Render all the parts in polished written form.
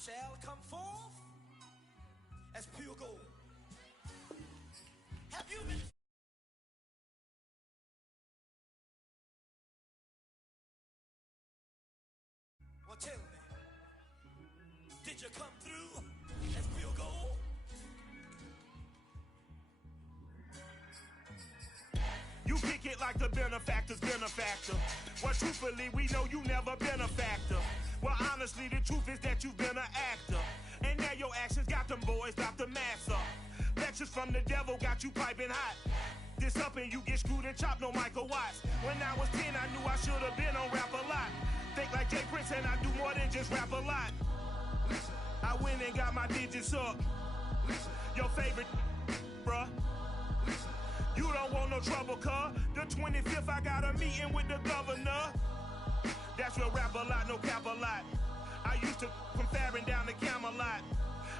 shall come forth as pure gold. Have you been... Well, tell me, did you come through as pure gold? You kick it like the benefactor's benefactor. Well, truthfully, we know you never been a factor. Well, honestly, the truth is that you've been an actor. And now your actions got them boys about to mass up. Lectures from the devil got you piping hot. This up and you get screwed and chopped, no Michael Watts. When I was 10, I knew I should have been on rap a lot. Think like Jay Prince and I do more than just rap a lot. I went and got my digits up. Your favorite, bruh. You don't want no trouble, cuz. The 25th, I got a meeting with the governor. That's real rap a lot, no cap a lot. I used to from Farron down to Camelot.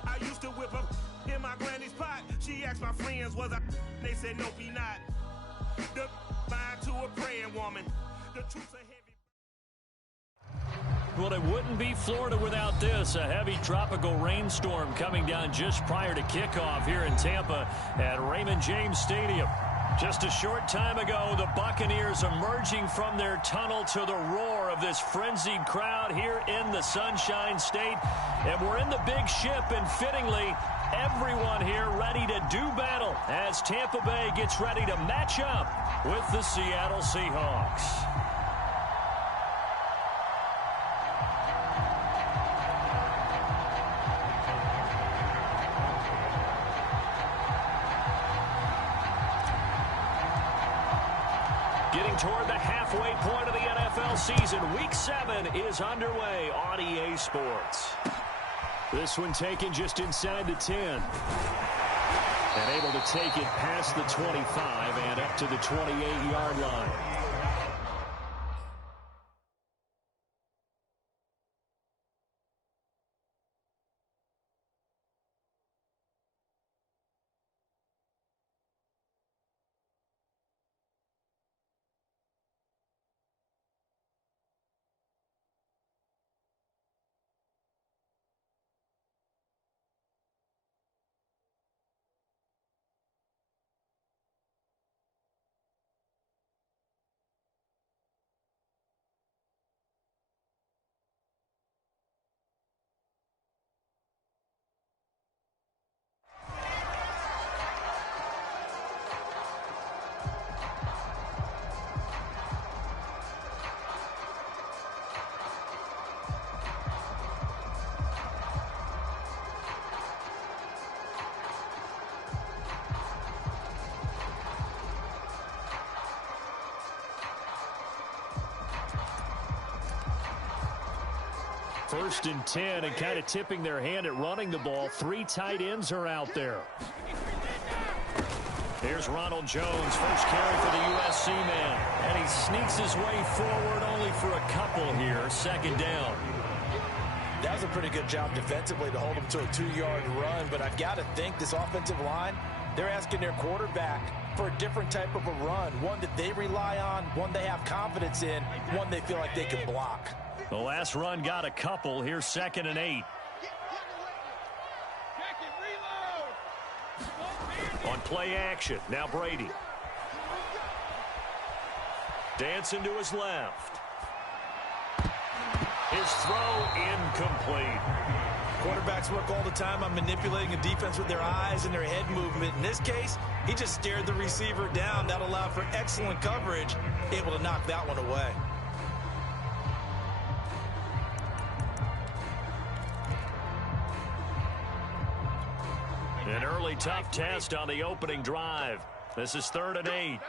I used to whip up in my granny's pot. She asked my friends, was I? They said, nope, he not. The line to a praying woman. The truth's a heavy. Well, it wouldn't be Florida without this. A heavy tropical rainstorm coming down just prior to kickoff here in Tampa at Raymond James Stadium. Just a short time ago, the Buccaneers emerging from their tunnel to the roar of this frenzied crowd here in the Sunshine State. And we're in the big ship, and fittingly, everyone here ready to do battle as Tampa Bay gets ready to match up with the Seattle Seahawks. Getting toward the halfway point of the NFL season, Week 7 is underway on EA Sports. This one taken just inside the 10. And able to take it past the 25 and up to the 28-yard line. First and 10, and kind of tipping their hand at running the ball. 3 tight ends are out there. Here's Ronald Jones, first carry for the USC man. And he sneaks his way forward only for a couple here. Second down. That was a pretty good job defensively to hold him to a 2-yard run. But I've got to think this offensive line, they're asking their quarterback for a different type of a run. One that they rely on, one they have confidence in, one they feel like they can block. The last run got a couple. Here's 2nd and 8. On play action, now Brady. Dancing to his left. His throw incomplete. Quarterbacks work all the time on manipulating a defense with their eyes and their head movement. In this case, he just stared the receiver down. That allowed for excellent coverage, able to knock that one away. An early tough test on the opening drive. This is 3rd and 8.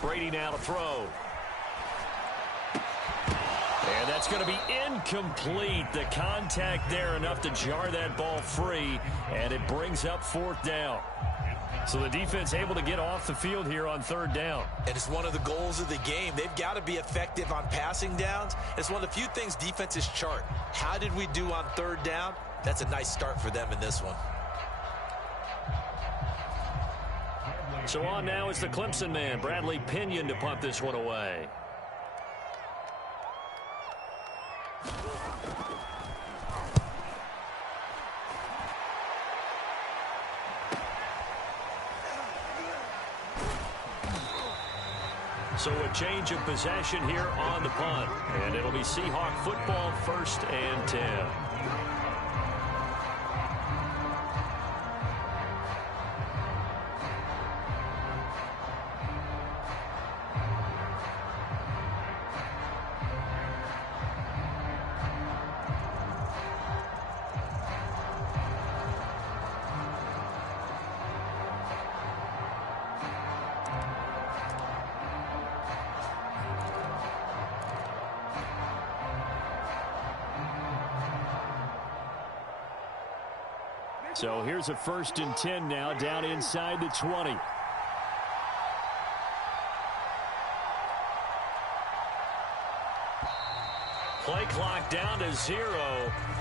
Brady now to throw. And that's going to be incomplete. The contact there enough to jar that ball free, and it brings up 4th down. So the defense able to get off the field here on 3rd down. And it's one of the goals of the game. They've got to be effective on passing downs. It's one of the few things defenses chart. How did we do on 3rd down? That's a nice start for them in this one. So on now is the Clemson man, Bradley Pinion, to punt this one away. So a change of possession here on the punt. And it'll be Seahawk football, 1st and 10. So here's a 1st and 10 now, down inside the 20. Play clock down to 0,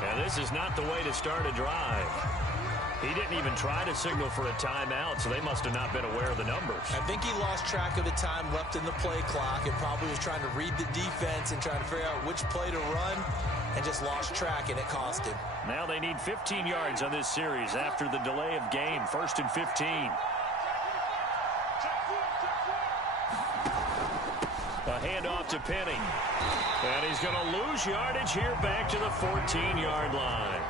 and this is not the way to start a drive. He didn't even try to signal for a timeout, so they must have not been aware of the numbers. I think he lost track of the time left in the play clock and probably was trying to read the defense and trying to figure out which play to run, and just lost track, and it cost him. Now they need 15 yards on this series after the delay of game. 1st and 15. A handoff to Penny. And he's going to lose yardage here back to the 14-yard line.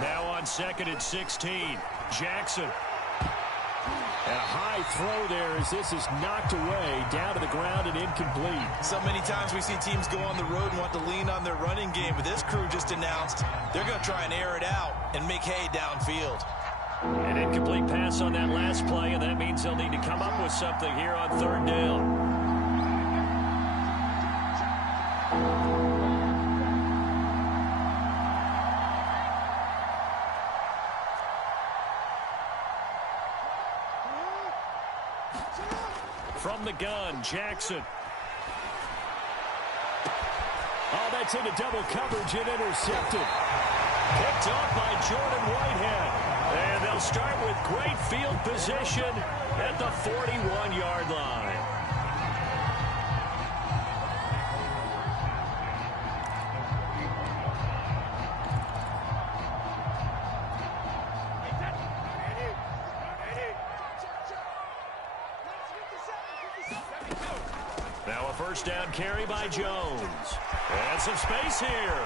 Now on 2nd and 16. Jackson. And a high throw there as this is knocked away, down to the ground and incomplete. So many times we see teams go on the road and want to lean on their running game, but this crew just announced they're going to try and air it out and make hay downfield. An incomplete pass on that last play, and that means they'll need to come up with something here on 3rd down. From the gun, Jackson. Oh, that's into double coverage and intercepted. Picked off by Jordan Whitehead. And they'll start with great field position at the 41-yard line. Now a 1st down carry by Jones. And some space here.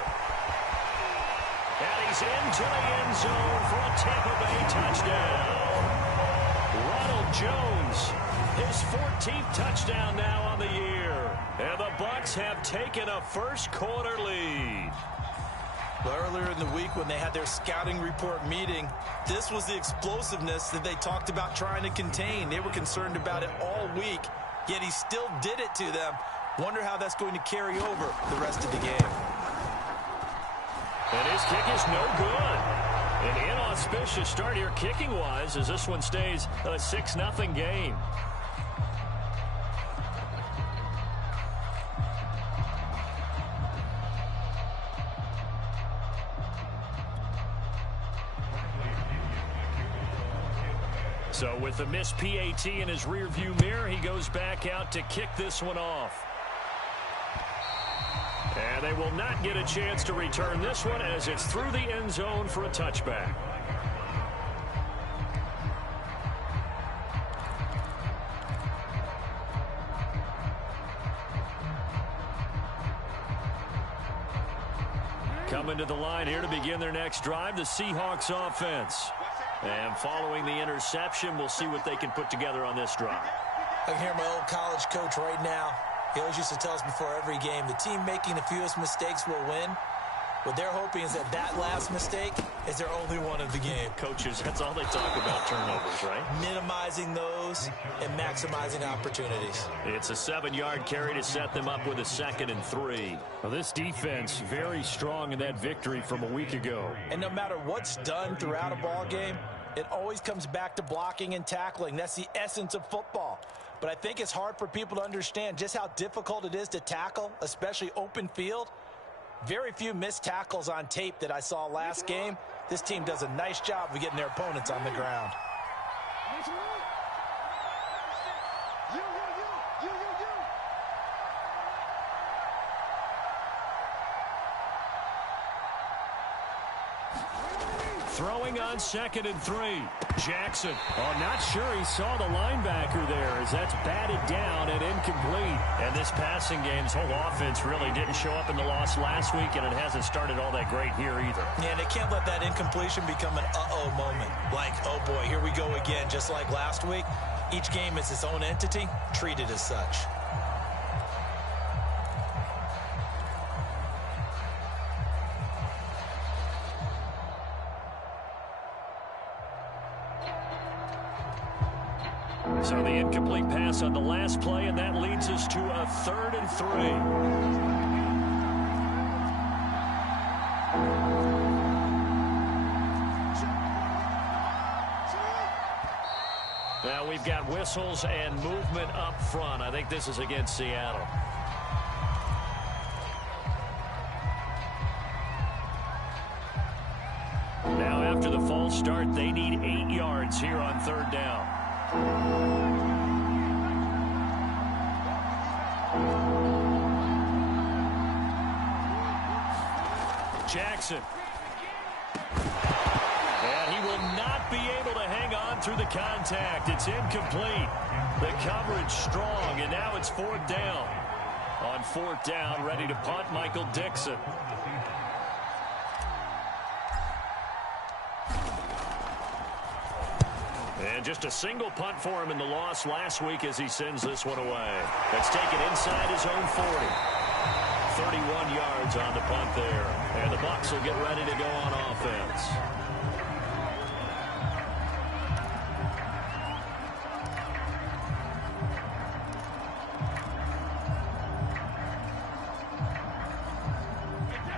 And he's into the end zone for a Tampa Bay touchdown. Ronald Jones, his 14th touchdown now on the year. And the Bucs have taken a first-quarter lead. Well, earlier in the week when they had their scouting report meeting, this was the explosiveness that they talked about trying to contain. They were concerned about it all week, yet he still did it to them. Wonder how that's going to carry over the rest of the game. And his kick is no good. An inauspicious start here kicking-wise as this one stays a 6-0 game. So with the missed PAT in his rearview mirror, he goes back out to kick this one off. And they will not get a chance to return this one as it's through the end zone for a touchback. Coming to the line here to begin their next drive, the Seahawks offense. And following the interception, we'll see what they can put together on this drive. I can hear my old college coach right now. He always used to tell us before every game, the team making the fewest mistakes will win. What they're hoping is that that last mistake is their only one of the game. Coaches, that's all they talk about, turnovers, right? Minimizing those and maximizing opportunities. It's a 7-yard carry to set them up with a 2nd and 3. Well, this defense very strong in that victory from a week ago. And no matter what's done throughout a ball game, it always comes back to blocking and tackling. That's the essence of football. but I think it's hard for people to understand just how difficult it is to tackle, especially open field. Very few missed tackles on tape that I saw last game. This team does a nice job of getting their opponents on the ground. Throwing on 2nd and 3. Jackson. Oh, not sure he saw the linebacker there as that's batted down and incomplete. And this passing game's whole offense really didn't show up in the loss last week, and it hasn't started all that great here either. Yeah, they can't let that incompletion become an uh-oh moment. Like, oh boy, here we go again, just like last week. Each game is its own entity, treated as such. So the incomplete pass on the last play, and that leads us to a 3rd and 3. Now we've got whistles and movement up front. I think this is against Seattle. Now after the false start, they need 8 yards here on 3rd down. Jackson. And he will not be able to hang on through the contact. It's incomplete. The coverage strong, and now it's 4th down. On 4th down, ready to punt, Michael Dixon. And just a single punt for him in the loss last week as he sends this one away. That's taken inside his own 40. 31 yards on the punt there. And the Bucs will get ready to go on offense.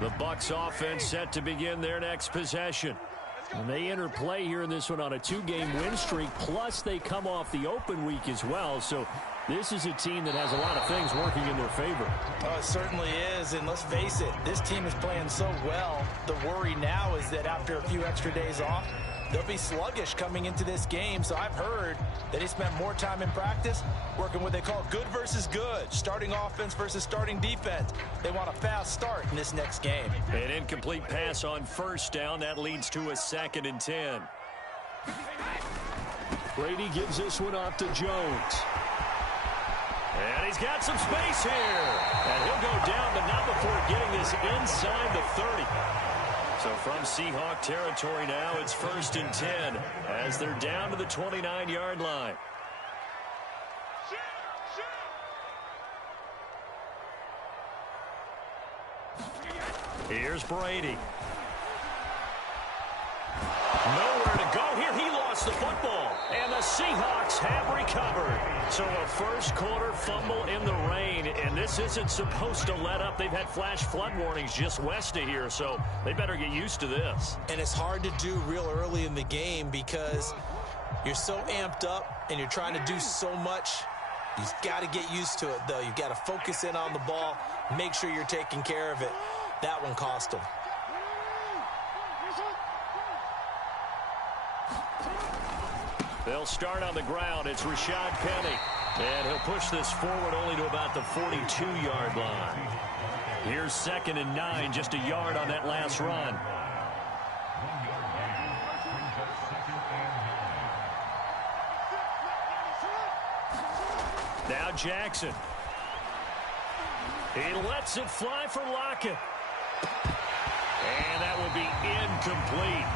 The Bucs offense set to begin their next possession. And they enter play here in this one on a 2-game win streak, plus they come off the open week as well. So this is a team that has a lot of things working in their favor. Oh, it certainly is, and let's face it, this team is playing so well. The worry now is that after a few extra days off, they'll be sluggish coming into this game. So I've heard that they spent more time in practice working what they call good versus good, starting offense versus starting defense. They want a fast start in this next game. An incomplete pass on 1st down. That leads to a 2nd and 10. Brady gives this one off to Jones. And he's got some space here. And he'll go down, but not before getting this inside the 30. So from Seahawk territory now, it's 1st and 10 as they're down to the 29-yard line. Here's Brady. Nowhere to go here. He lost the football. And the Seahawks have recovered. So a first-quarter fumble in the rain. And this isn't supposed to let up. They've had flash flood warnings just west of here. So they better get used to this. And it's hard to do real early in the game because you're so amped up and you're trying to do so much. You've got to get used to it, though. You've got to focus in on the ball. Make sure you're taking care of it. That one cost him. They'll start on the ground. It's Rashad Penny. And he'll push this forward only to about the 42-yard line. Here's 2nd and 9, just a yard on that last run. Now Jackson. He lets it fly for Lockett. And that will be incomplete.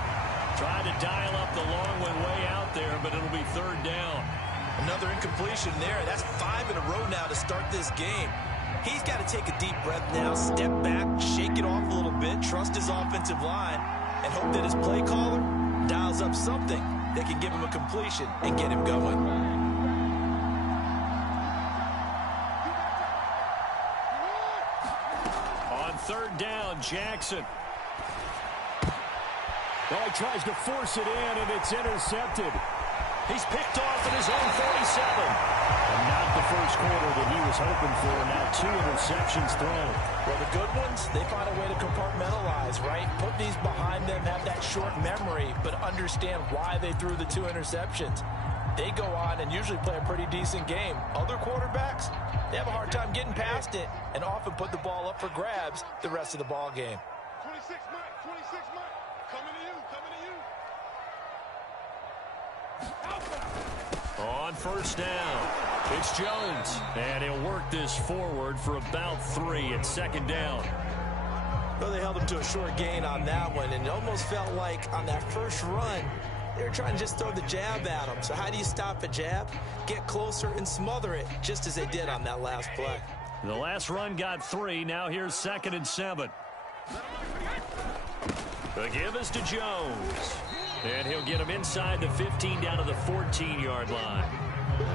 Trying to dial up the long one way out there, but it'll be 3rd down. Another incompletion there. That's 5 in a row now to start this game. He's got to take a deep breath now, step back, shake it off a little bit, trust his offensive line, and hope that his play caller dials up something that can give him a completion and get him going. On 3rd down, Jackson. Oh, he tries to force it in, and it's intercepted. He's picked off at his own 47. And now first quarter that he was hoping for. Now 2 interceptions thrown. Well, the good ones, they find a way to compartmentalize, right? Put these behind them, have that short memory, but understand why they threw the 2 interceptions. They go on and usually play a pretty decent game. Other quarterbacks, they have a hard time getting past it and often put the ball up for grabs the rest of the ball game. 26 Mike, coming to you. On first down, it's Jones. And he'll work this forward for about 3 at second down. Well, they held him to a short gain on that one, and it almost felt like on that first run, they were trying to just throw the jab at him. So how do you stop a jab? Get closer and smother it, just as they did on that last play. The last run got 3. Now here's 2nd and 7. The give is to Jones. And he'll get him inside the 15 down to the 14-yard line.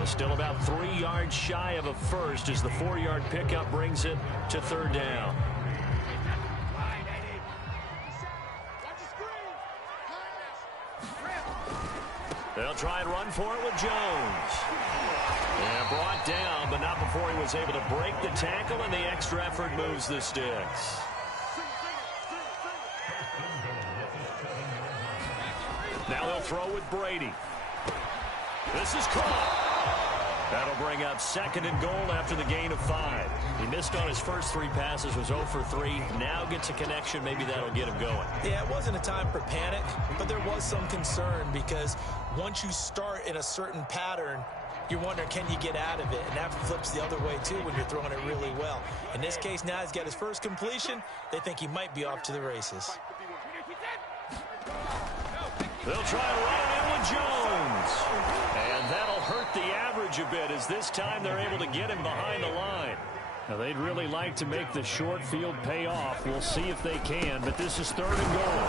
Still about 3 yards shy of a first as the 4-yard pickup brings it to 3rd down. They'll try and run for it with Jones. And brought down, but not before he was able to break the tackle, and the extra effort moves the sticks. Now they'll throw with Brady. This is caught. That'll bring up 2nd and goal after the gain of 5. He missed on his first 3 passes, was 0 for 3. Now gets a connection. Maybe that'll get him going. Yeah, it wasn't a time for panic, but there was some concern because once you start in a certain pattern, you're wondering, can you get out of it? And that flips the other way, too, when you're throwing it really well. In this case, now he's got his first completion. They think he might be off to the races. They'll try to run it in with Jones. And that'll hurt the average a bit as this time they're able to get him behind the line. Now, they'd really like to make the short field pay off. We'll see if they can, but this is 3rd and goal.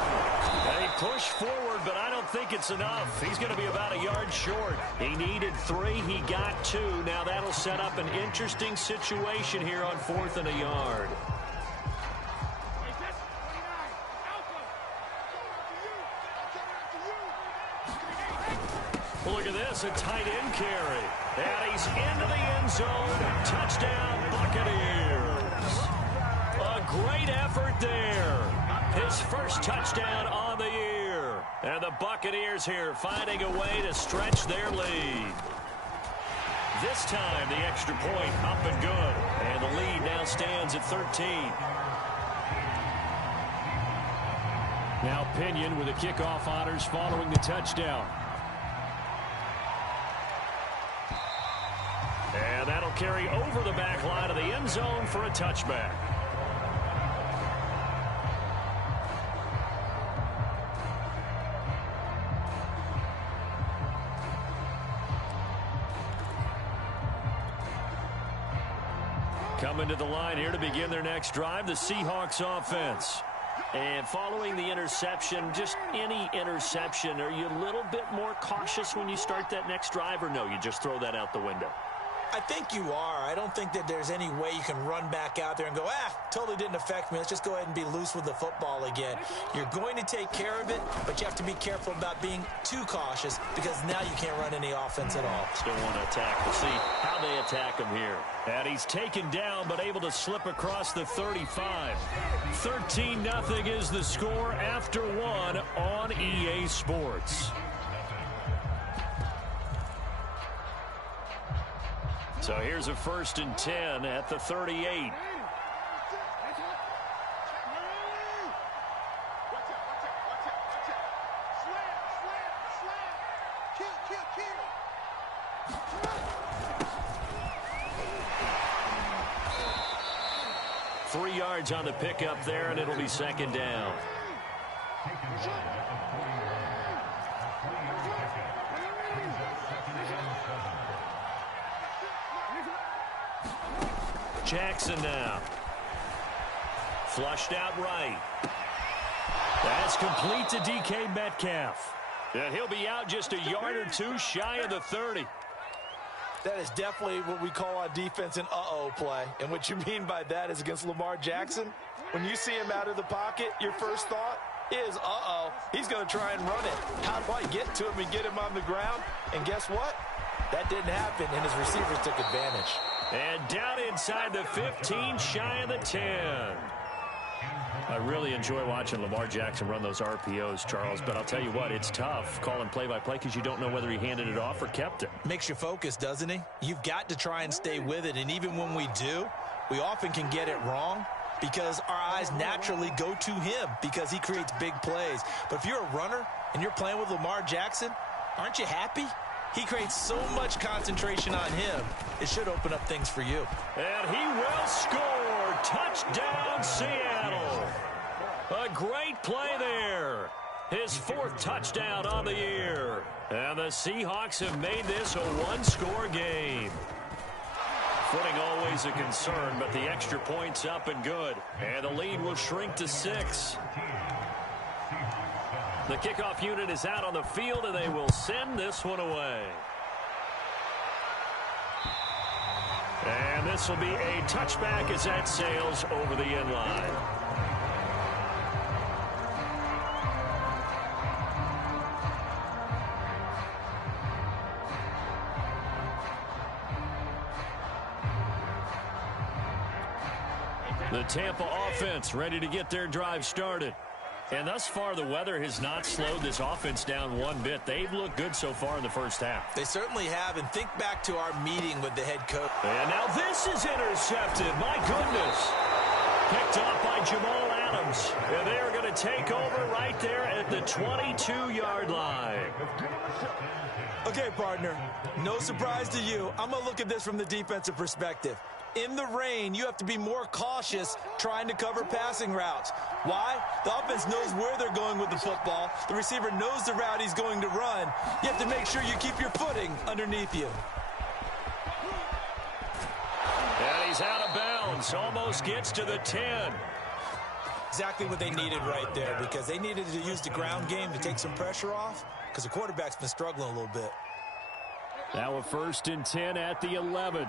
They push forward, but I don't think it's enough. He's going to be about a yard short. He needed 3. He got 2. Now that'll set up an interesting situation here on 4th and a yard. Look at this, a tight end carry. And he's into the end zone. Touchdown, Buccaneers. A great effort there. His first touchdown on the year. And the Buccaneers here finding a way to stretch their lead. This time, the extra point up and good. And the lead now stands at 13. Now Pinion with the kickoff honors following the touchdown. And that'll carry over the back line of the end zone for a touchback. Coming to the line here to begin their next drive, the Seahawks offense. And following the interception, just any interception, are you a little bit more cautious when you start that next drive, or no, you just throw that out the window? I think you are. I don't think that there's any way you can run back out there and go, totally didn't affect me. Let's just go ahead and be loose with the football again. You're going to take care of it, but you have to be careful about being too cautious because now you can't run any offense at all. Still want to attack. We'll see how they attack him here. And he's taken down, but able to slip across the 35. 13-0 is the score after 1 on EA Sports. So here's a 1st and 10 at the 38. Three yards on the pickup there, and it'll be 2nd down. Jackson now. Flushed out right. That's complete to DK Metcalf. And he'll be out just a yard or 2 shy of the 30. That is definitely what we call on defense an uh-oh play. And what you mean by that is against Lamar Jackson, when you see him out of the pocket, your first thought is, uh-oh, he's going to try and run it. How do I get to him and get him on the ground? And guess what? That didn't happen, and his receivers took advantage. And down inside the 15, shy of the 10. I really enjoy watching Lamar Jackson run those RPOs, Charles, but I'll tell you what, it's tough calling play-by-play because you don't know whether he handed it off or kept it. Makes you focus, doesn't he? You've got to try and stay with it, and even when we do, we often can get it wrong because our eyes naturally go to him because he creates big plays. But if you're a runner and you're playing with Lamar Jackson, aren't you happy? He creates so much concentration on him. It should open up things for you. And he will score. Touchdown, Seattle. A great play there. His 4th touchdown on the year. And the Seahawks have made this a one-score game. Footing always a concern, but the extra point's up and good. And the lead will shrink to 6. The kickoff unit is out on the field, and they will send this one away. And this will be a touchback as that sails over the end line. The Tampa offense ready to get their drive started. And thus far, the weather has not slowed this offense down one bit. They've looked good so far in the first half. They certainly have, and think back to our meeting with the head coach. And now this is intercepted. My goodness. Picked off by Jamal Adams. And they are going to take over right there at the 22-yard line. Okay, partner, no surprise to you. I'm going to look at this from the defensive perspective. In the rain, you have to be more cautious trying to cover passing routes. Why? The offense knows where they're going with the football. The receiver knows the route he's going to run. You have to make sure you keep your footing underneath you. And he's out of bounds. Almost gets to the 10. Exactly what they needed right there because they needed to use the ground game to take some pressure off because the quarterback's been struggling a little bit. Now a 1st and 10 at the 11.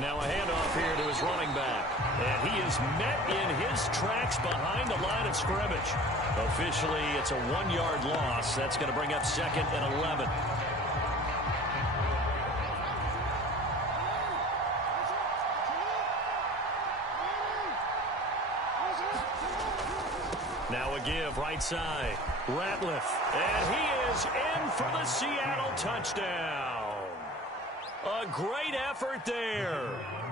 Now a handoff here to his running back. And he is met in his tracks behind the line of scrimmage. Officially, it's a 1-yard loss. That's going to bring up 2nd and 11. Now a give right side. Ratliff. And he is in for the Seattle touchdown. A great effort there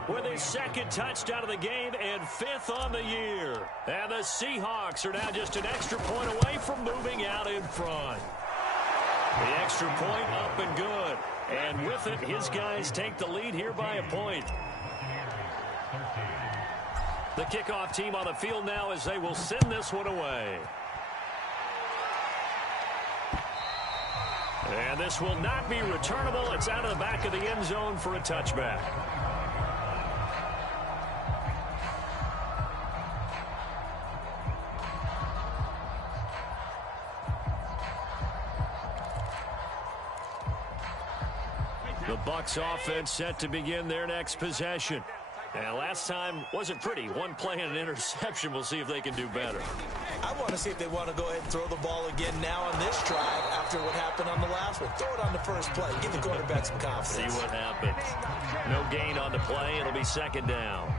with his 2nd touchdown of the game and 5th on the year. And the Seahawks are now just an extra point away from moving out in front. The extra point up and good. And with it, his guys take the lead here by a point. The kickoff team on the field now as they will send this one away. And this will not be returnable. It's out of the back of the end zone for a touchback. The Bucs offense set to begin their next possession. And last time wasn't pretty. One play and an interception. We'll see if they can do better. I want to see if they want to go ahead and throw the ball again now on this drive after what happened on the last one. Throw it on the first play. Give the quarterback some confidence. See what happens. No gain on the play. It'll be 2nd down.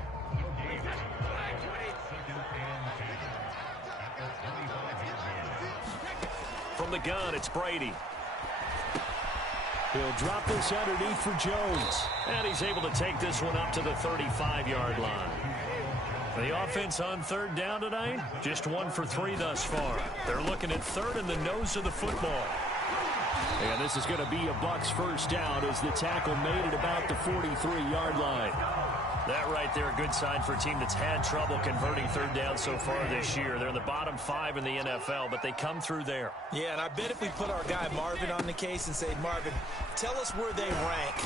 From the gun, it's Brady. He'll drop this underneath for Jones. And he's able to take this one up to the 35-yard line. The offense on 3rd down tonight, just 1 for 3 thus far. They're looking at 3rd in the nose of the football. And this is going to be a Bucs 1st down as the tackle made it about the 43-yard line. That right there, a good sign for a team that's had trouble converting 3rd down so far this year. They're in the bottom 5 in the NFL, but they come through there. Yeah, and I bet if we put our guy Marvin on the case and say, Marvin, tell us where they rank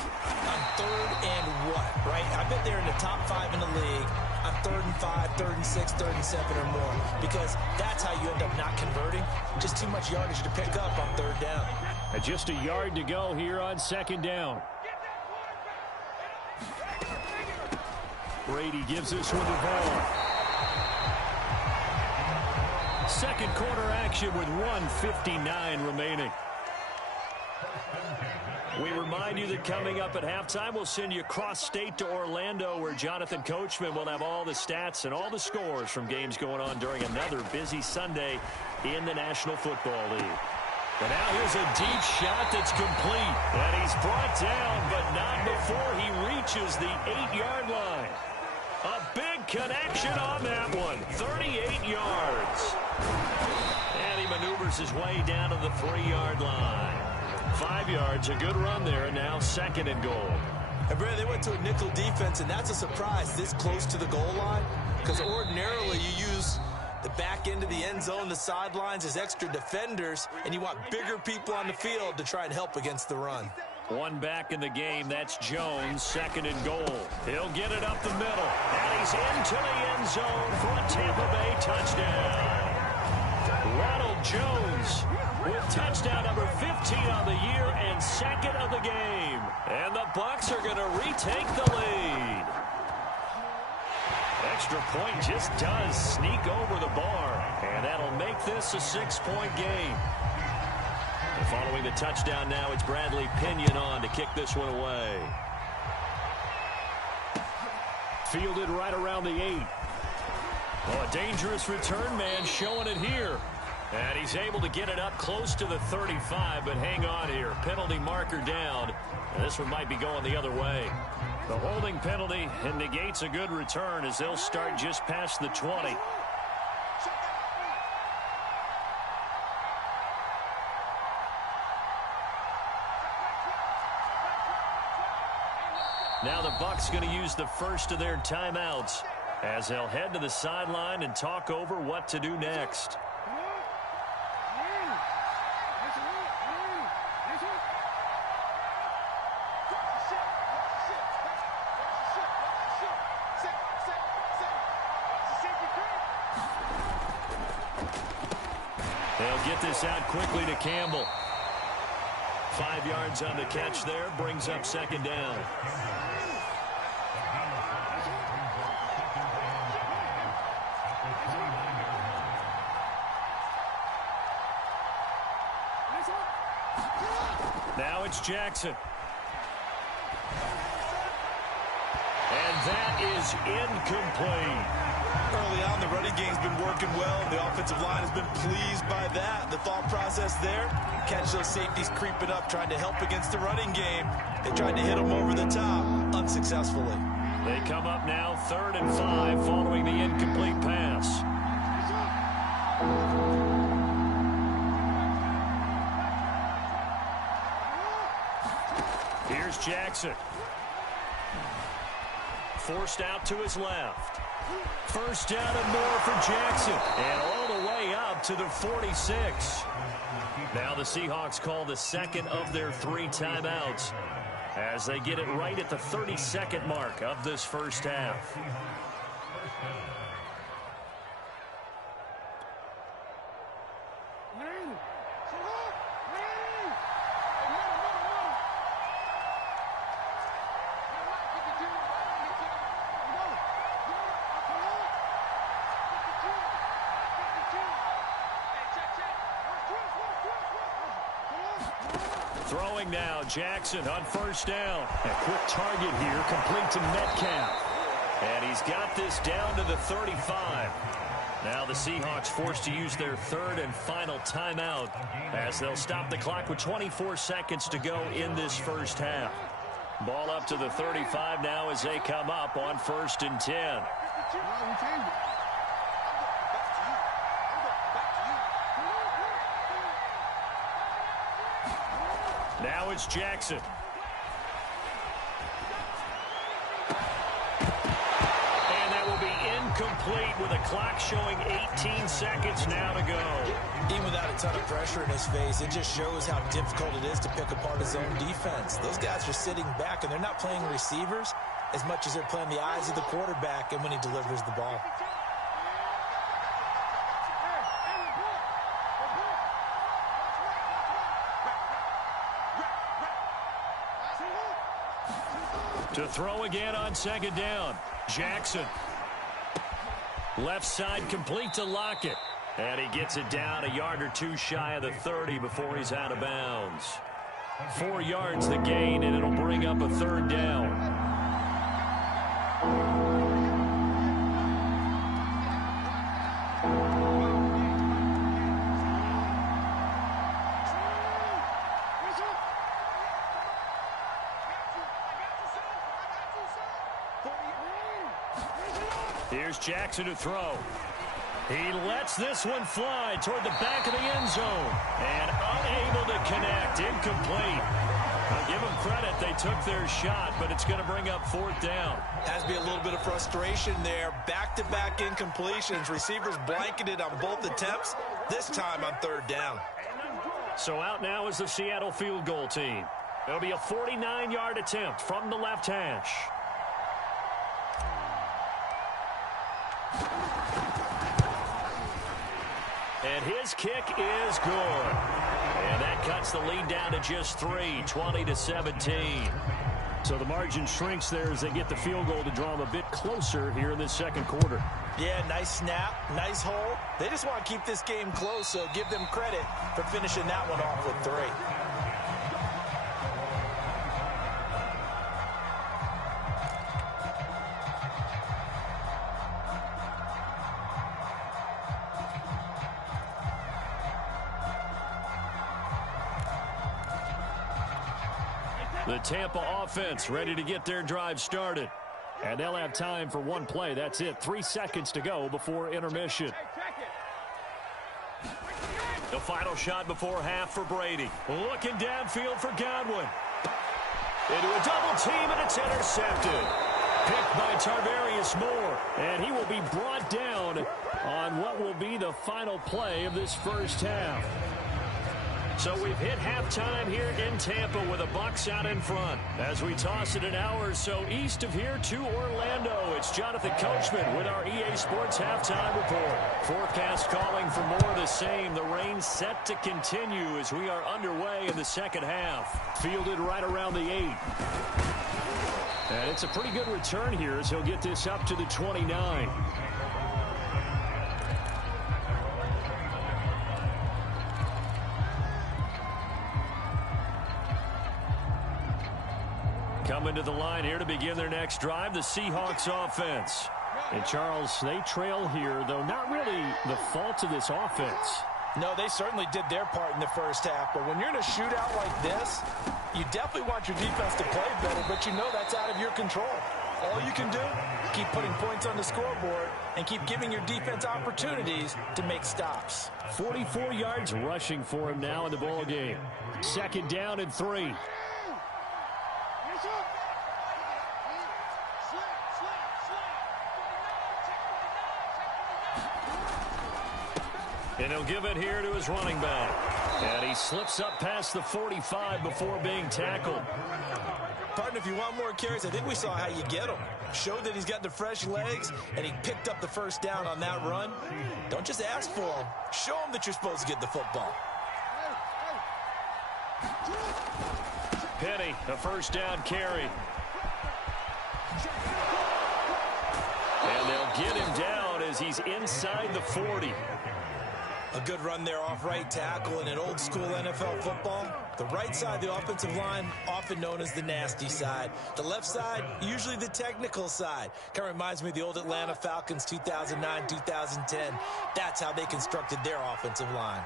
on 3rd and what, right? I bet they're in the top 5 in the league on 3rd and 5, 3rd and 6, 3rd and 7 or more, because that's how you end up not converting. Just too much yardage to pick up on 3rd down. And just a yard to go here on 2nd down. Brady gives this one to Vaughn. Second quarter action with 1:59 remaining. We remind you that coming up at halftime, we'll send you cross-state to Orlando, where Jonathan Coachman will have all the stats and all the scores from games going on during another busy Sunday in the National Football League. And now here's a deep shot that's complete. And he's brought down, but not before he reaches the 8-yard line. A big connection on that one. 38 yards. And he maneuvers his way down to the 3-yard line. 5 yards, a good run there, and now second and goal. And Brad, they went to a nickel defense, and that's a surprise this close to the goal line, because ordinarily you use the back end of the end zone, the sidelines as extra defenders, and you want bigger people on the field to try and help against the run. One back in the game, that's Jones, second and goal. He'll get it up the middle, and he's into the end zone for a Tampa Bay touchdown. Ronald Jones with touchdown number 15 on the year and second of the game. And the Bucs are going to retake the lead. Extra point just does sneak over the bar, and that'll make this a 6-point game. And following the touchdown now, it's Bradley Pinion on to kick this one away. Fielded right around the 8. Oh, a dangerous return man showing it here. And he's able to get it up close to the 35, but hang on here. Penalty marker down. And this one might be going the other way. The holding penalty negates a good return as they'll start just past the 20. Now the Bucs going to use the first of their timeouts as they'll head to the sideline and talk over what to do next. They'll get this out quickly to Campbell. 5 yards on the catch there, brings up second down. Now it's Jackson. And that is incomplete. Early on, the running game's been working well. The offensive line has been pleased by that. The thought process there, catch those safeties creeping up, trying to help against the running game. They tried to hit them over the top, unsuccessfully. They come up now 3rd and 5 following the incomplete pass. Here's Jackson. Forced out to his left. First down and more for Jackson. And all the way up to the 46. Now the Seahawks call the second of their 3 timeouts as they get it right at the 32nd mark of this first half. Throwing now, Jackson on first down. A quick target here, complete to Metcalf. And he's got this down to the 35. Now the Seahawks forced to use their 3rd and final timeout as they'll stop the clock with 24 seconds to go in this first half. Ball up to the 35 now as they come up on 1st and 10. Now it's Jackson. And that will be incomplete with a clock showing 18 seconds now to go. Even without a ton of pressure in his face, it just shows how difficult it is to pick apart his own defense. Those guys are sitting back, and they're not playing receivers as much as they're playing the eyes of the quarterback and when he delivers the ball. To throw again on second down. Jackson. Left side complete to Lockett. And he gets it down a yard or two shy of the 30 before he's out of bounds. 4 yards the gain, and it'll bring up a third down. Here's Jackson to throw. He lets this one fly toward the back of the end zone. And unable to connect. Incomplete. I'll give them credit. They took their shot, but it's going to bring up fourth down. Has to be a little bit of frustration there. Back-to-back incompletions. Receivers blanketed on both attempts. This time on third down. So out now is the Seattle field goal team. It'll be a 49-yard attempt from the left hash. And his kick is good. And that cuts the lead down to just 3, 20-17. So the margin shrinks there as they get the field goal to draw them a bit closer here in this second quarter. Yeah, nice snap, nice hole. They just want to keep this game close, so give them credit for finishing that one off with 3. The Tampa offense ready to get their drive started. And they'll have time for one play. That's it. 3 seconds to go before intermission. The final shot before half for Brady. Looking downfield for Godwin. Into a double team, and it's intercepted. Picked by Tarvarius Moore. And he will be brought down on what will be the final play of this first half. So we've hit halftime here in Tampa with the Bucs out in front. As we toss it an hour or so east of here to Orlando, it's Jonathan Coachman with our EA Sports Halftime Report. Forecast calling for more of the same. The rain set to continue as we are underway in the second half. Fielded right around the 8. And it's a pretty good return here as he'll get this up to the 29. Coming to the line here to begin their next drive, the Seahawks offense. And, Charles, they trail here, though not really the fault of this offense. No, they certainly did their part in the first half. But when you're in a shootout like this, you definitely want your defense to play better, but you know that's out of your control. All you can do, keep putting points on the scoreboard and keep giving your defense opportunities to make stops. 44 yards rushing for him now in the ball game. Second down and 3. And he'll give it here to his running back. And he slips up past the 45 before being tackled. Partner, if you want more carries, I think we saw how you get him. Showed that he's got the fresh legs, and he picked up the first down on that run. Don't just ask for him. Show him that you're supposed to get the football. Penny, a first down carry. And they'll get him down as he's inside the 40. A good run there off right tackle in an old school NFL football. The right side, the offensive line, often known as the nasty side. The left side, usually the technical side. Kind of reminds me of the old Atlanta Falcons 2009, 2010. That's how they constructed their offensive line.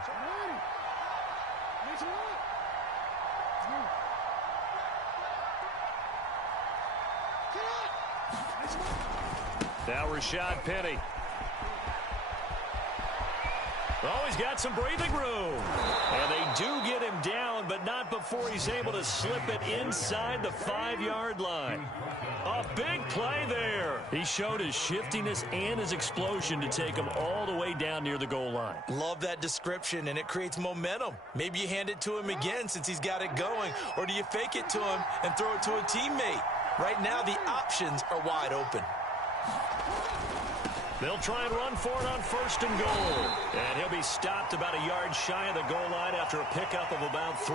Now Rashad Penny. Oh, he's got some breathing room. And they do get him down, but not before he's able to slip it inside the 5-yard line. A big play there. He showed his shiftiness and his explosion to take him all the way down near the goal line. Love that description, and it creates momentum. Maybe you hand it to him again since he's got it going, or do you fake it to him and throw it to a teammate? Right now, the options are wide open. They'll try and run for it on first and goal. And he'll be stopped about a yard shy of the goal line after a pickup of about 3.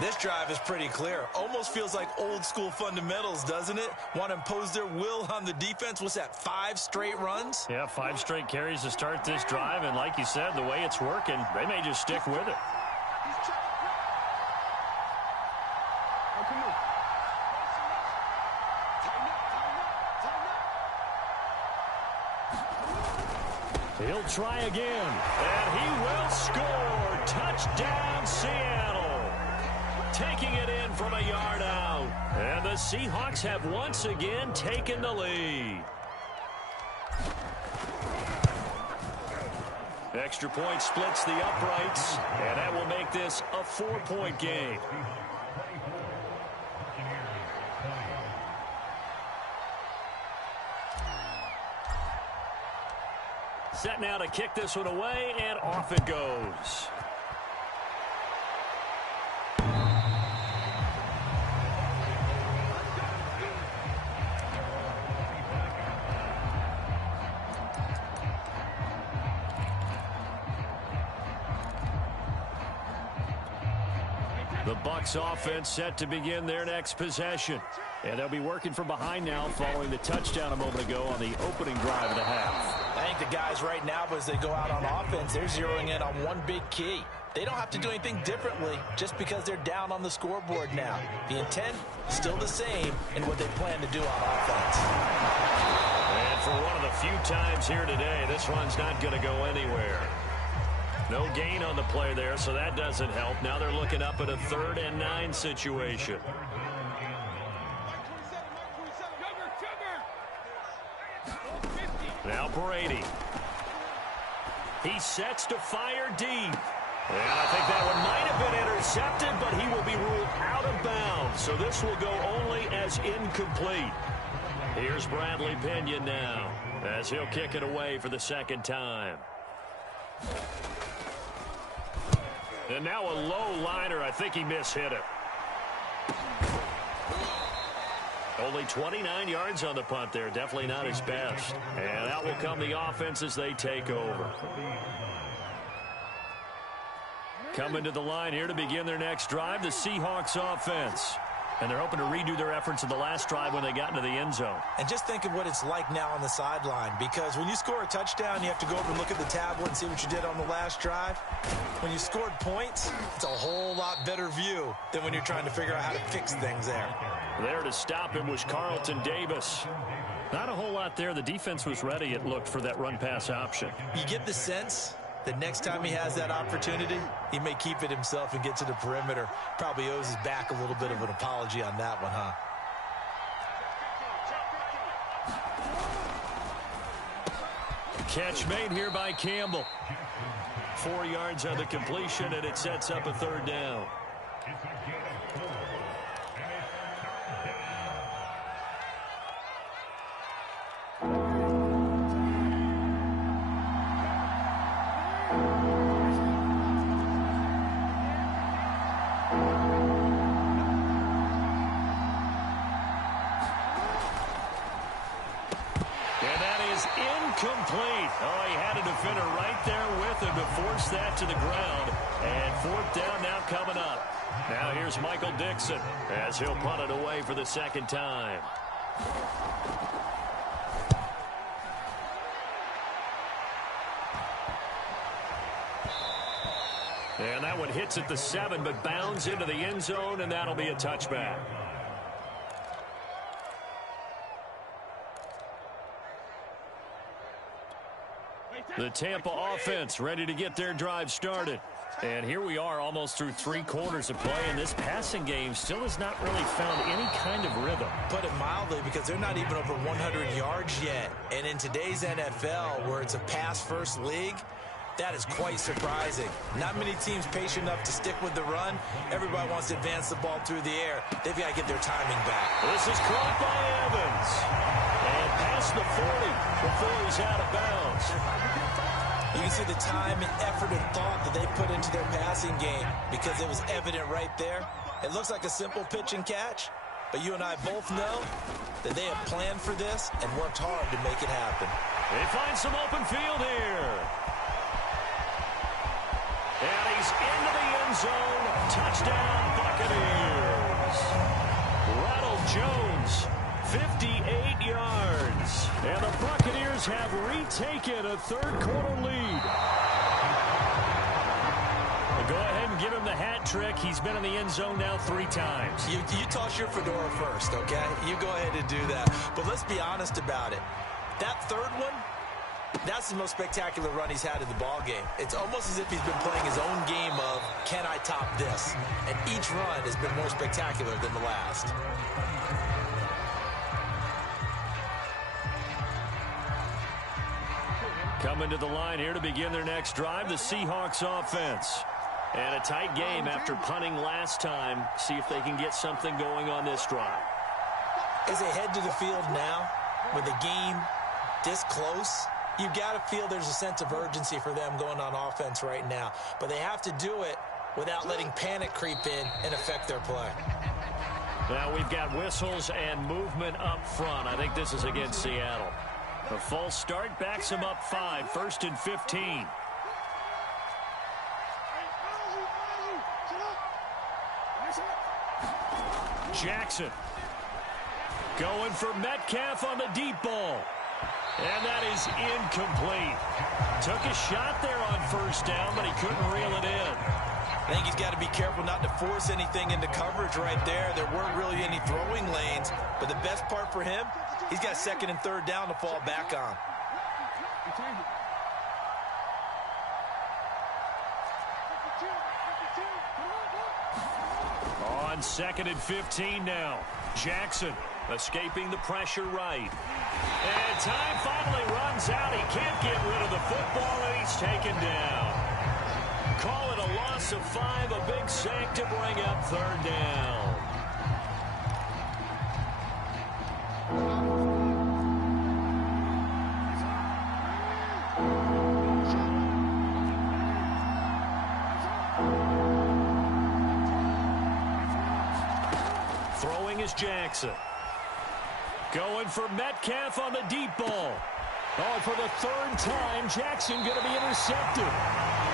This drive is pretty clear. Almost feels like old school fundamentals, doesn't it? Want to impose their will on the defense. What's that, 5 straight runs? Yeah, 5 straight carries to start this drive. And like you said, the way it's working, they may just stick with it. He'll try again, and he will score. Touchdown, Seattle. Taking it in from a yard out. And the Seahawks have once again taken the lead. Extra point splits the uprights, and that will make this a 4-point game. Set now to kick this one away, and off it goes. The Bucs offense set to begin their next possession. And they'll be working from behind now following the touchdown a moment ago on the opening drive of the half. I think the guys right now, as they go out on offense, they're zeroing in on one big key. They don't have to do anything differently just because they're down on the scoreboard now. The intent is still the same in what they plan to do on offense. And for one of the few times here today, this one's not going to go anywhere. No gain on the play there, so that doesn't help. Now they're looking up at a 3rd and 9 situation. Now Brady. He sets to fire deep. And I think that one might have been intercepted, but he will be ruled out of bounds. So this will go only as incomplete. Here's Bradley Pinion now as he'll kick it away for the 2nd time. And now a low liner. I think he mishit it. Only 29 yards on the punt there. Definitely not his best. And out will come the offense as they take over. Coming to the line here to begin their next drive, the Seahawks offense. And they're hoping to redo their efforts in the last drive when they got into the end zone. And just think of what it's like now on the sideline, because when you score a touchdown, you have to go over and look at the tablet and see what you did on the last drive. When you scored points, it's a whole lot better view than when you're trying to figure out how to fix things there. There to stop him was Carlton Davis. Not a whole lot there. The defense was ready, it looked, for that run-pass option. You get the sense that next time he has that opportunity, he may keep it himself and get to the perimeter. Probably owes his back a little bit of an apology on that one, huh? Catch made here by Campbell. 4 yards on the completion, and it sets up a 3rd down. Incomplete. Oh, he had a defender right there with him to force that to the ground. And 4th down now coming up. Now here's Michael Dixon as he'll punt it away for the 2nd time. And that one hits at the 7, but bounds into the end zone, and that'll be a touchback. The Tampa offense ready to get their drive started. And here we are almost through 3 quarters of play, and this passing game still has not really found any kind of rhythm. Put it mildly, because they're not even over 100 yards yet. And in today's NFL, where it's a pass-first league, that is quite surprising. Not many teams patient enough to stick with the run. Everybody wants to advance the ball through the air. They've got to get their timing back. This is caught by Evans. And past the 40 before he's out of bounds. You can see the time and effort and thought that they put into their passing game, because it was evident right there. It looks like a simple pitch and catch, but you and I both know that they have planned for this and worked hard to make it happen. They find some open field here. And he's into the end zone. Touchdown, Buccaneers. Buccaneers. Ronald Jones, 58 yards. And the Buccaneers have retaken a third-quarter lead. Go ahead and give him the hat trick. He's been in the end zone now 3 times. You toss your fedora first, okay? You go ahead and do that. But let's be honest about it. That third one, that's the most spectacular run he's had in the ballgame. It's almost as if he's been playing his own game of, can I top this? And each run has been more spectacular than the last. Coming to the line here to begin their next drive, the Seahawks offense. And a tight game after punting last time. See if they can get something going on this drive. As they head to the field now, with the game this close, you've got to feel there's a sense of urgency for them going on offense right now. But they have to do it without letting panic creep in and affect their play. Now we've got whistles and movement up front. I think this is against Seattle. A false start backs him up 5, 1st and 15. Jackson going for Metcalf on the deep ball. And that is incomplete. Took a shot there on first down, but he couldn't reel it in. I think he's got to be careful not to force anything into coverage right there. There weren't really any throwing lanes, but the best part for him, he's got 2nd and 3rd down to fall back on. On 2nd and 15 now. Jackson escaping the pressure right. And time finally runs out. He can't get rid of the football, and he's taken down. Call it a loss of 5, a big sack to bring up 3rd down. Throwing is Jackson. Going for Metcalf on the deep ball. Oh, and for the 3rd time, Jackson going to be intercepted.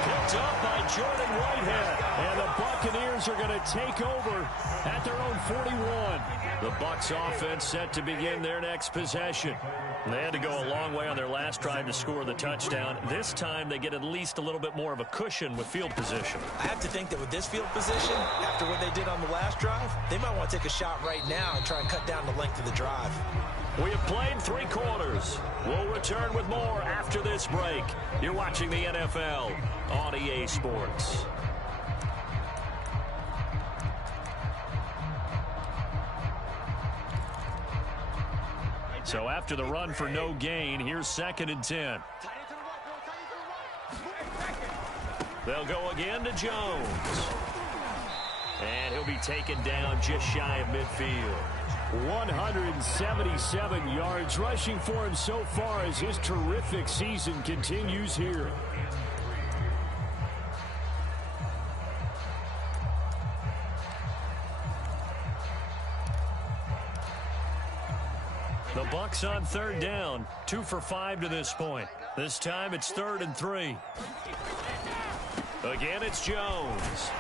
Picked up by Jordan Whitehead. And the Buccaneers are going to take over at their own 41. The Bucs offense set to begin their next possession. They had to go a long way on their last drive to score the touchdown. This time, they get at least a little bit more of a cushion with field position. I have to think that with this field position, after what they did on the last drive, they might want to take a shot right now and try and cut down the length of the drive. We have played 3 quarters. We'll return with more after this break. You're watching the NFL on EA Sports. So after the run for no gain, here's 2nd and 10. They'll go again to Jones. And he'll be taken down just shy of midfield. 177 yards rushing for him so far as his terrific season continues here. The Bucs on 3rd down, 2 for 5 to this point. This time it's 3rd and 3. Again, it's Jones.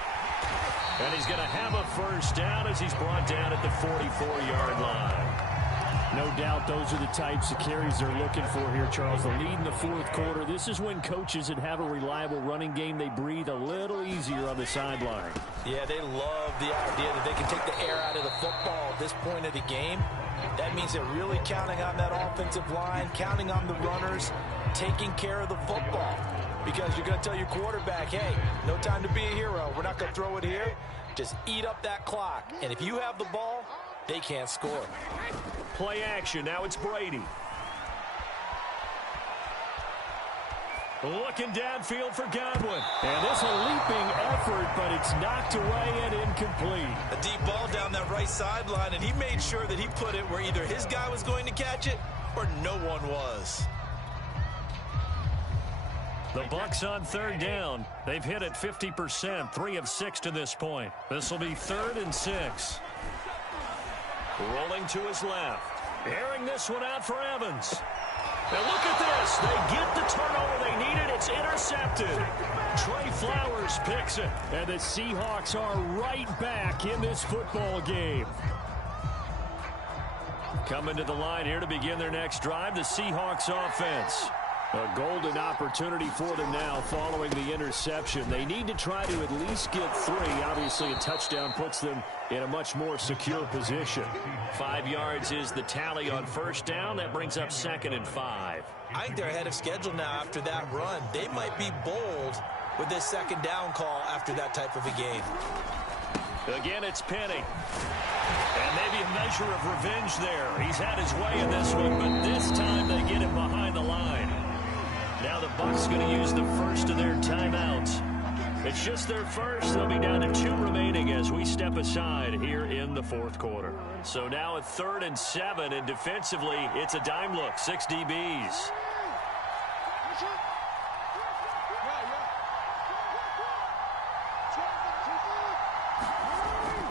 And he's going to have a 1st down as he's brought down at the 44-yard line. No doubt those are the types of carries they're looking for here, Charles. The lead in the 4th quarter. This is when coaches that have a reliable running game, they breathe a little easier on the sideline. Yeah, they love the idea that they can take the air out of the football at this point of the game. That means they're really counting on that offensive line, counting on the runners, taking care of the football. Because you're going to tell your quarterback, hey, no time to be a hero. We're not going to throw it here. Just eat up that clock. And if you have the ball, they can't score. Play action. Now it's Brady. Looking downfield for Godwin. And this a leaping effort, but it's knocked away and incomplete. A deep ball down that right sideline, and he made sure that he put it where either his guy was going to catch it or no one was. The Bucs on 3rd down. They've hit it 50%, 3 of 6 to this point. This will be 3rd and 6. Rolling to his left. Airing this one out for Evans. And look at this. They get the turnover they needed. It's intercepted. Trey Flowers picks it, and the Seahawks are right back in this football game. Coming to the line here to begin their next drive, the Seahawks offense. A golden opportunity for them now following the interception. They need to try to at least get 3. Obviously, a touchdown puts them in a much more secure position. 5 yards is the tally on first down. That brings up 2nd and 5. I think they're ahead of schedule now after that run. They might be bold with this 2nd down call after that type of a game. Again, it's Penny. And maybe a measure of revenge there. He's had his way in this one, but this time they get him behind the line. Now the Bucs going to use the first of their timeouts. It's just their first. They'll be down to 2 remaining as we step aside here in the 4th quarter. So now a 3rd and 7, and defensively, it's a dime look. 6 DBs.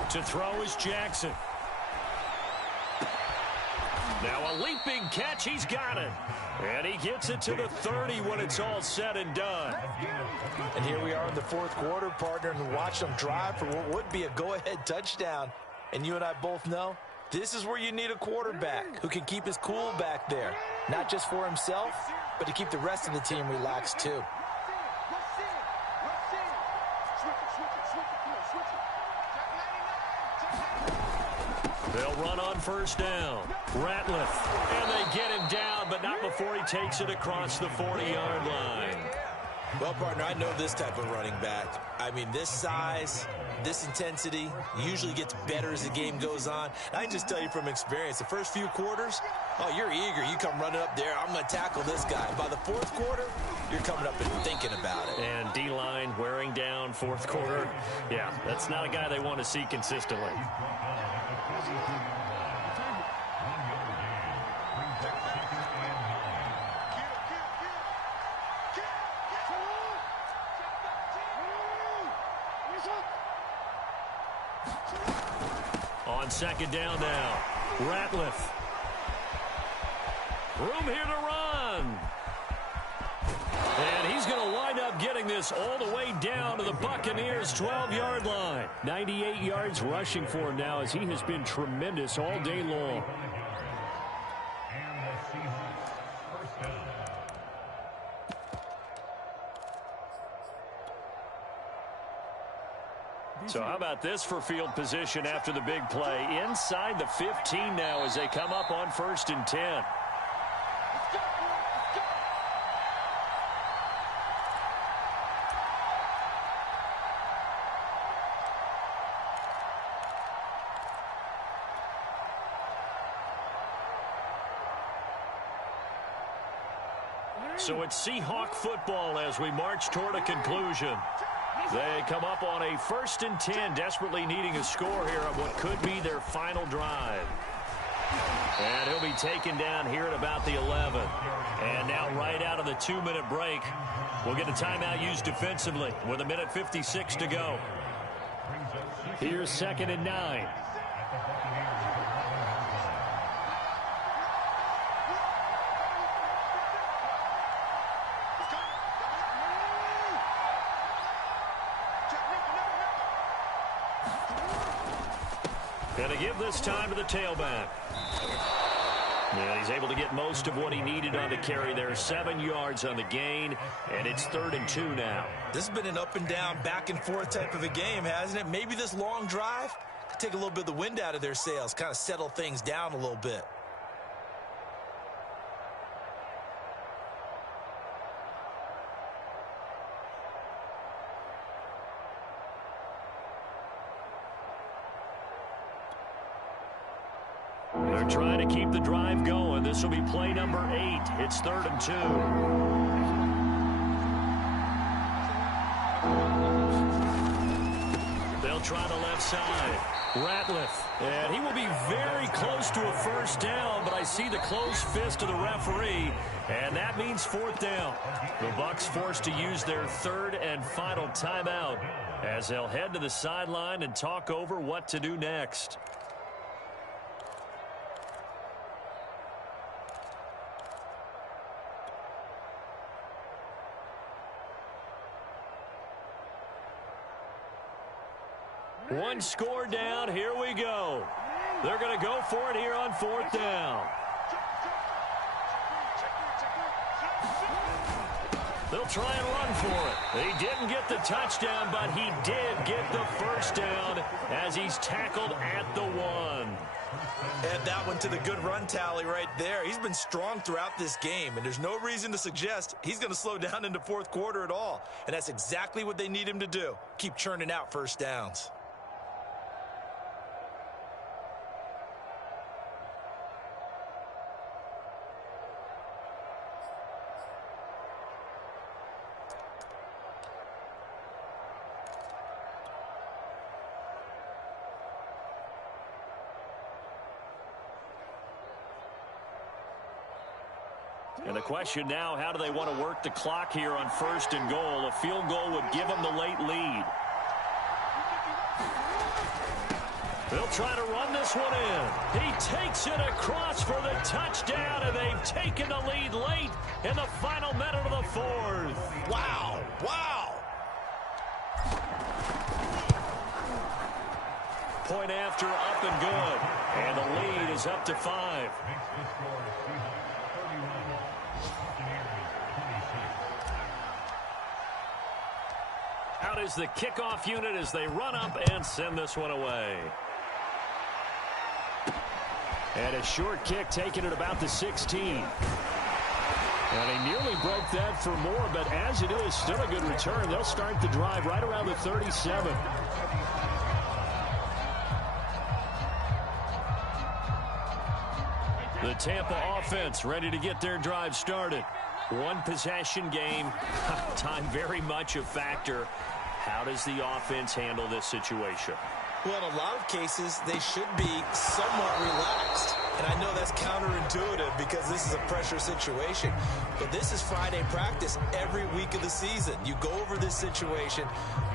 To throw is Jackson. Now a leaping catch. He's got it. And he gets it to the 30 when it's all said and done. And here we are in the 4th quarter, partner, and watch them drive for what would be a go-ahead touchdown. And you and I both know this is where you need a quarterback who can keep his cool back there. Not just for himself, but to keep the rest of the team relaxed too. They'll run on first down. Ratliff. And they get him down, but not before he takes it across the 40-yard line. Well, partner, I know this type of running back. I mean, this size, this intensity usually gets better as the game goes on. And I can just tell you from experience, the first few quarters, oh, you're eager. You come running up there, I'm going to tackle this guy. By the 4th quarter, you're coming up and thinking about it. And D-line wearing down 4th quarter. Yeah, that's not a guy they want to see consistently. On 2nd down now, Ratliff. Room here to run. And he's going to wind up getting this all the way down to the Buccaneers' 12-yard line. 98 yards rushing for him now as he has been tremendous all day long. So how about this for field position after the big play? Inside the 15 now as they come up on 1st and 10. So it's Seahawk football as we march toward a conclusion. They come up on a 1st and 10, desperately needing a score here on what could be their final drive. And he'll be taken down here at about the 11. And now right out of the 2-minute break, we'll get a timeout used defensively with 1:56 to go. Here's 2nd and 9. Going to give this time to the tailback. And he's able to get most of what he needed on the carry there. 7 yards on the gain, and it's 3rd and 2 now. This has been an up and down, back and forth type of a game, hasn't it? Maybe this long drive could take a little bit of the wind out of their sails, kind of settle things down a little bit. They're trying to keep the drive going. This will be play number 8. It's 3rd and 2. They'll try the left side. Ratliff. And he will be very close to a first down, but I see the closed fist of the referee, and that means 4th down. The Bucs forced to use their 3rd and final timeout as they'll head to the sideline and talk over what to do next. One score down. Here we go. They're going to go for it here on 4th down. They'll try and run for it. He didn't get the touchdown, but he did get the first down as he's tackled at the 1. Add that one to the good run tally right there. He's been strong throughout this game, and there's no reason to suggest he's going to slow down into 4th quarter at all. And that's exactly what they need him to do. Keep churning out first downs. And the question now, how do they want to work the clock here on 1st and goal? A field goal would give them the late lead. They'll try to run this one in. He takes it across for the touchdown, and they've taken the lead late in the final minute of the 4th. Wow. Wow. Point after, up and good. And the lead is up to 5. Out is the kickoff unit as they run up and send this one away. And a short kick taken at about the 16. And he nearly broke that for more, but as it is, still a good return. They'll start the drive right around the 37. The Tampa offense ready to get their drive started. One possession game. Time very much a factor. How does the offense handle this situation? Well, in a lot of cases, they should be somewhat relaxed. And I know that's counterintuitive because this is a pressure situation. But this is Friday practice every week of the season. You go over this situation,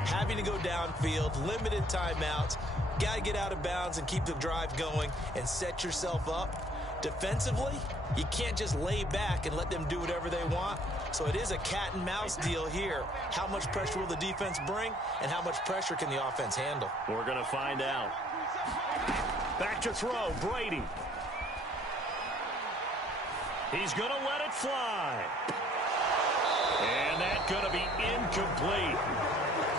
having to go downfield, limited timeouts, got to get out of bounds and keep the drive going and set yourself up. Defensively, you can't just lay back and let them do whatever they want. So it is a cat and mouse deal here. How much pressure will the defense bring, and how much pressure can the offense handle? We're going to find out. Back to throw, Brady. He's going to let it fly. And that's going to be incomplete.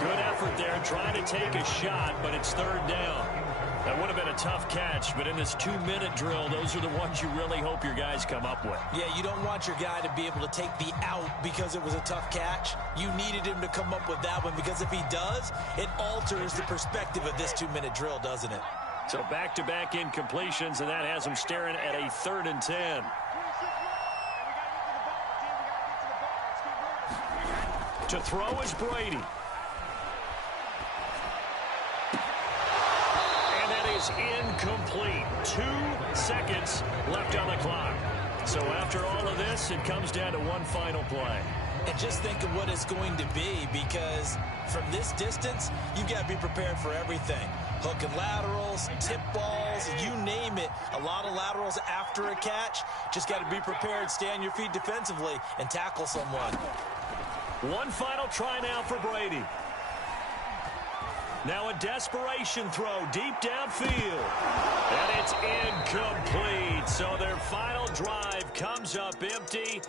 Good effort there trying to take a shot, but it's 3rd down. That would have been a tough catch, but in this 2-minute drill, those are the ones you really hope your guys come up with. Yeah, you don't want your guy to be able to take the out because it was a tough catch. You needed him to come up with that one because if he does, it alters the perspective of this 2-minute drill, doesn't it? So back-to-back incompletions, and that has them staring at a 3rd and 10. To throw is Brady. Incomplete. 2 seconds left on the clock. So after all of this, it comes down to one final play. And just think of what it's going to be, because from this distance, you've got to be prepared for everything. Hook and laterals, tip balls, you name it. A lot of laterals after a catch. Just got to be prepared, stay on your feet defensively, and tackle someone. One final try now for Brady. Now a desperation throw deep downfield. And it's incomplete. So their final drive comes up empty.